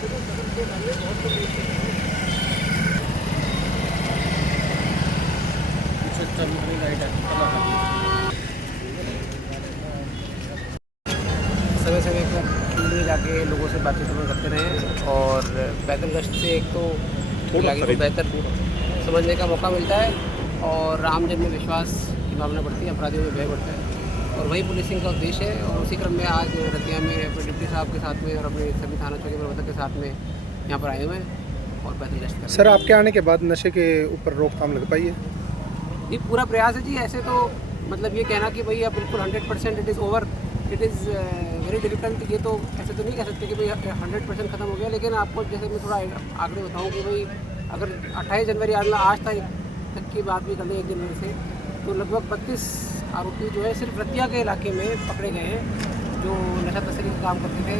समय समय पर फील्ड में जाके लोगों से बातचीत करते रहें और पैदल गश्त से एक तो इलाके को बेहतर समझने का मौका मिलता है और आमजन में विश्वास की भावना बढ़ती है, अपराधियों में भय बढ़ता है और वही पुलिसिंग का उद्देश्य है। और उसी क्रम में आज रतिया में अपने डिप्टी साहब के साथ में और अपने सभी थाना चौकी प्रबंधक के साथ में यहाँ पर आए हुए हैं और पैदल गश्त कर रहे हैं। सर, आपके आने के बाद नशे के ऊपर रोकथाम लग पाई है? ये पूरा प्रयास है जी। ऐसे तो मतलब ये कहना कि भाई अब बिल्कुल 100% it is over, it is very difficult, ये तो ऐसे तो नहीं कह सकते कि भाई 100% ख़त्म हो गया। लेकिन आपको जैसे मैं थोड़ा आंकड़े बताऊं कि भाई अगर 28 जनवरी आज तक की बात भी कर लें, 1 जनवरी से, तो लगभग 32 आरोपी जो है सिर्फ रतिया के इलाके में पकड़े गए हैं जो नशा तस्करी का काम करते थे।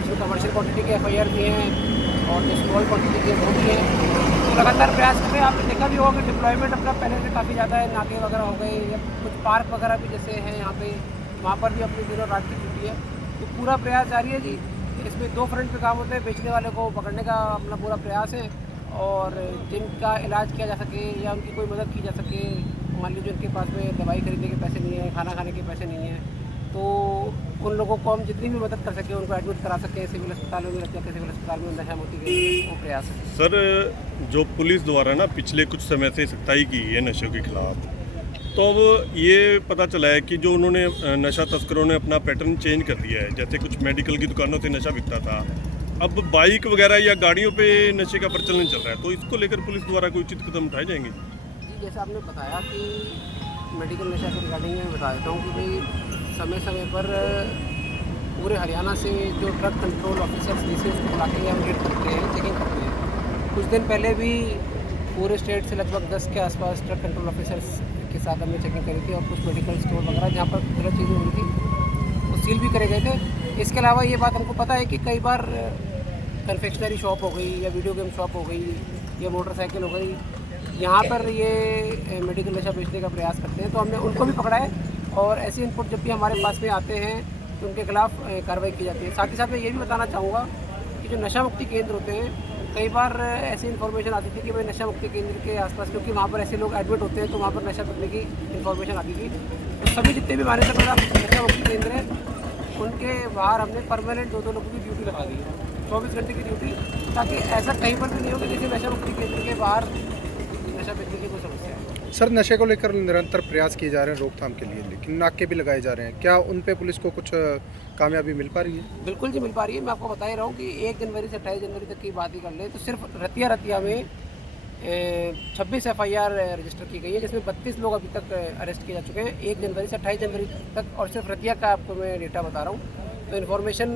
इसमें कमर्शियल क्वान्टिटी के FIR भी हैं और जो स्मॉल क्वान्टिटी के वो भी हैं। तो लगातार प्रयास कर रहे हैं। आपने देखा भी होगा कि डिप्लॉयमेंट अपना पहले से काफ़ी ज़्यादा है, नाके वगैरह हो गए या कुछ पार्क वगैरह भी जैसे हैं यहाँ पे, वहाँ पर भी अपनी दिनों रात की ड्यूटी है। तो पूरा प्रयास जारी है जी। इसमें 2 फ्रंट पे काम होते हैं, बेचने वाले को पकड़ने का अपना पूरा प्रयास है और जिनका इलाज किया जा सके या उनकी कोई मदद की जा सके, मान लीजिए उनके पास में दवाई खरीदने के पैसे नहीं है, खाना खाने के पैसे नहीं हैं, तो उन लोगों को हम जितनी भी मदद कर सकें, उनको एडमिट करा सकें सिविल अस्पताल में, रतिया के सिविल अस्पताल में नशा मुक्ति के वो प्रयास है। सर, जो पुलिस द्वारा ना पिछले कुछ समय से सख्ताई की है नशों के खिलाफ, तो अब ये पता चला है कि जो उन्होंने नशा तस्करों ने अपना पैटर्न चेंज कर दिया है। जैसे कुछ मेडिकल की दुकानों से नशा बिकता था, अब बाइक वगैरह या गाड़ियों पे नशे का प्रचलन चल रहा है। तो इसको लेकर पुलिस द्वारा कोई उचित कदम उठाए जाएंगे? जी, जैसे आपने बताया कि मेडिकल नशा के रिगार्डिंग में बता देता हूँ कि भाई समय समय पर पूरे हरियाणा से जो ड्रग कंट्रोल ऑफिसर्स DC उसको बुला के हम रेड करते हैं, चेकिंग करते हैं। कुछ दिन पहले भी पूरे स्टेट से लगभग 10 के आसपास ड्रग कंट्रोल ऑफिसर्स के साथ हमने चेकिंग करी थी और कुछ मेडिकल स्टोर वगैरह जहाँ पर गलत चीज़ें हो रही थी वो सील भी करे गए थे। इसके अलावा ये बात हमको पता है कि कई बार कन्फेक्शनरी शॉप हो गई या वीडियो गेम शॉप हो गई या मोटरसाइकिल हो गई, यहाँ पर ये मेडिकल नशा बेचने का प्रयास करते हैं। तो हमने उनको भी पकड़ा है और ऐसे इनपुट जब भी हमारे पास में आते हैं तो उनके खिलाफ कार्रवाई की जाती है। साथ ही साथ मैं ये भी बताना चाहूँगा कि जो नशा मुक्ति केंद्र होते हैं, कई बार ऐसी इन्फॉर्मेशन आती थी कि भाई नशा मुक्ति केंद्र के आसपास, क्योंकि वहाँ पर ऐसे लोग एडमिट होते हैं तो वहाँ पर नशा करने की इन्फॉर्मेशन आती थी। तो सभी जितने भी हमारे तरफ नशा मुक्ति केंद्र हैं उनके बाहर हमने परमानेंट 2-2 लोगों की ड्यूटी लगा दी है, 24 घंटे की ड्यूटी, ताकि ऐसा कहीं पर भी नहीं हो कि जैसे नशा मुक्ति केंद्र के बाहर नशा बेचने की कोई समस्या है। सर, नशे को लेकर निरंतर प्रयास किए जा रहे हैं रोकथाम के लिए, लेकिन नाके भी लगाए जा रहे हैं। क्या उन पे पुलिस को कुछ कामयाबी मिल पा रही है? बिल्कुल जी, मिल पा रही है। मैं आपको बता ही रहा हूँ कि 1 जनवरी से 28 जनवरी तक की बात ही कर ले तो सिर्फ रतिया में 26 FIR रजिस्टर की गई है, जिसमें 32 लोग अभी तक अरेस्ट किए जा चुके हैं 1 जनवरी से 28 जनवरी तक। और सिर्फ रतिया का आपको मैं डेटा बता रहा हूँ। तो इन्फॉर्मेशन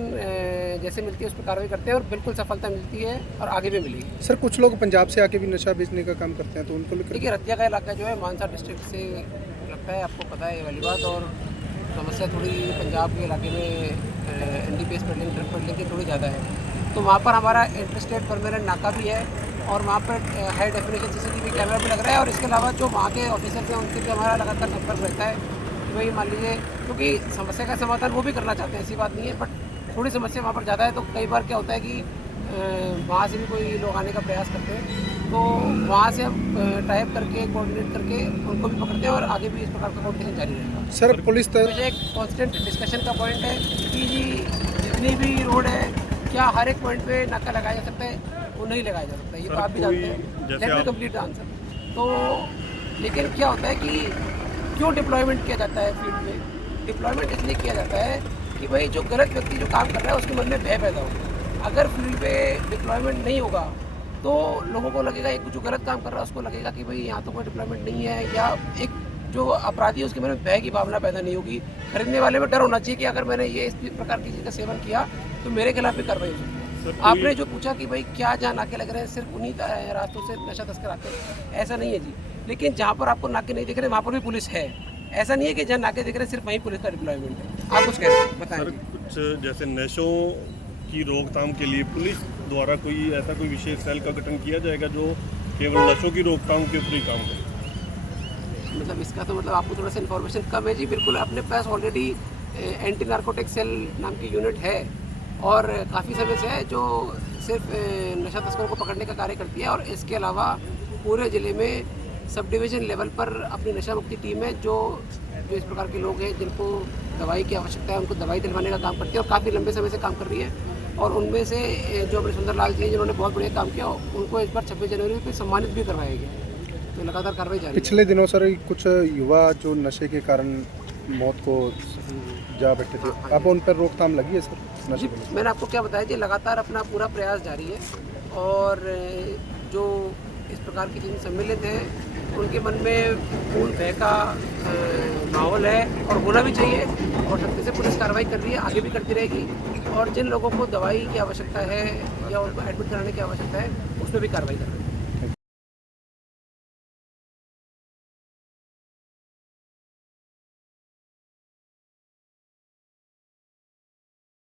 जैसे मिलती है उस पर कार्रवाई करते हैं और बिल्कुल सफलता मिलती है और आगे भी मिलेगी। सर, कुछ लोग पंजाब से आके भी नशा बेचने का काम करते हैं, तो उनको लेकर? देखिए, रतिया का इलाका जो है मानसा डिस्ट्रिक्ट से लगता है, आपको पता है ये वाली बात। और समस्या थोड़ी पंजाब के इलाके में NDPS पेडलिंग, ड्रग पेडलिंग की थोड़ी ज़्यादा है। तो वहाँ पर हमारा इंटरस्टेट परमानेंट नाका भी है और वहाँ पर हाई डेफिनेशन CCTV कैमरा भी लग रहा है। और इसके अलावा जो वहाँ के ऑफिसर्स हैं उनसे भी हमारा लगातार संपर्क रहता है कि भाई मान लीजिए, क्योंकि समस्या का समाधान वो भी करना चाहते हैं, ऐसी बात नहीं है, बट थोड़ी समस्या वहाँ पर ज़्यादा है। तो कई बार क्या होता है कि वहाँ से भी कोई लोग आने का प्रयास करते हैं, तो वहाँ से हम टाइप करके कोऑर्डिनेट करके उनको भी पकड़ते हैं और आगे भी इस प्रकार का कोऑर्डिनेशन जारी रहेगा। सर, पुलिस मुझे एक कॉन्स्टेंट डिस्कशन का पॉइंट है कि जी जितनी भी रोड है, क्या हर एक पॉइंट पे नाका लगाया जा सकता है? वो नहीं लगाया जा सकता, ये तो आप भी जानते हैं। Let me complete answer. तो लेकिन क्या होता है कि क्यों डिप्लॉयमेंट किया जाता है फील्ड में? डिप्लॉयमेंट इसलिए किया जाता है कि भाई जो गलत व्यक्ति जो काम कर रहा है उसके मन में भय पैदा हो। अगर फील्ड पे डिप्लॉयमेंट नहीं होगा तो लोगों को लगेगा, एक जो गलत काम कर रहा है उसको लगेगा कि भाई यहाँ तो कोई डिप्लॉयमेंट नहीं है, या एक जो अपराधी है उसके मन में भय की भावना पैदा नहीं होगी। खरीदने वाले में डर होना चाहिए कि अगर मैंने ये इस प्रकार की चीज़ का सेवन किया तो मेरे खिलाफ भी कार्रवाई हो सकती है। आपने जो पूछा कि भाई क्या जहाँ नाके लग रहे हैं सिर्फ उन्हीं रास्तों से नशा तस्कर आते हैं, ऐसा नहीं है जी। लेकिन जहाँ पर आपको नाके नहीं दिख रहे वहाँ पर भी पुलिस है। ऐसा नहीं है कि जहाँ नाके दिख रहे सिर्फ वहीं पुलिस का डिप्लॉयमेंट है। आप कुछ कह रहे हैं, बताएं। सर, कुछ जैसे नशों की रोकथाम के लिए पुलिस द्वारा कोई ऐसा कोई विशेष सेल का गठन किया जाएगा जो केवल नशों की रोकथाम के ऊपर ही काम करे? मतलब इसका तो मतलब आपको थोड़ा सा इन्फॉर्मेशन कम है जी। बिल्कुल, अपने पास ऑलरेडी एंटी नार्कोटिक सेल नाम की यूनिट है और काफ़ी समय से है जो सिर्फ नशा तस्करों को पकड़ने का कार्य करती है और इसके अलावा पूरे ज़िले में सब डिवीज़न लेवल पर अपनी नशा मुक्ति टीम है जो इस प्रकार के लोग हैं जिनको दवाई की आवश्यकता है उनको दवाई दिलवाने का काम करती है और काफ़ी लंबे समय से काम कर रही है। और उनमें से जो अपने सुंदरलाल जी हैं जिन्होंने बहुत बढ़िया काम किया उनको इस बार 26 जनवरी पर सम्मानित भी करवाया गया। तो लगातार कार्रवाई जारी है। पिछले दिनों सर कुछ युवा जो नशे के कारण मौत को जा बैठे थे, अब उन पर रोकथाम लगी है सर नशे जी, को? मैंने आपको क्या बताया जी, लगातार अपना पूरा प्रयास जारी है और जो इस प्रकार की चीज़ें सम्मिलित हैं उनके मन में खून भय का माहौल है और होना भी चाहिए और सख्ती से पुलिस कार्रवाई कर रही है, आगे भी करती रहेगी और जिन लोगों को दवाई की आवश्यकता है या उनको एडमिट कराने की आवश्यकता है उसमें भी कार्रवाई कर रही है।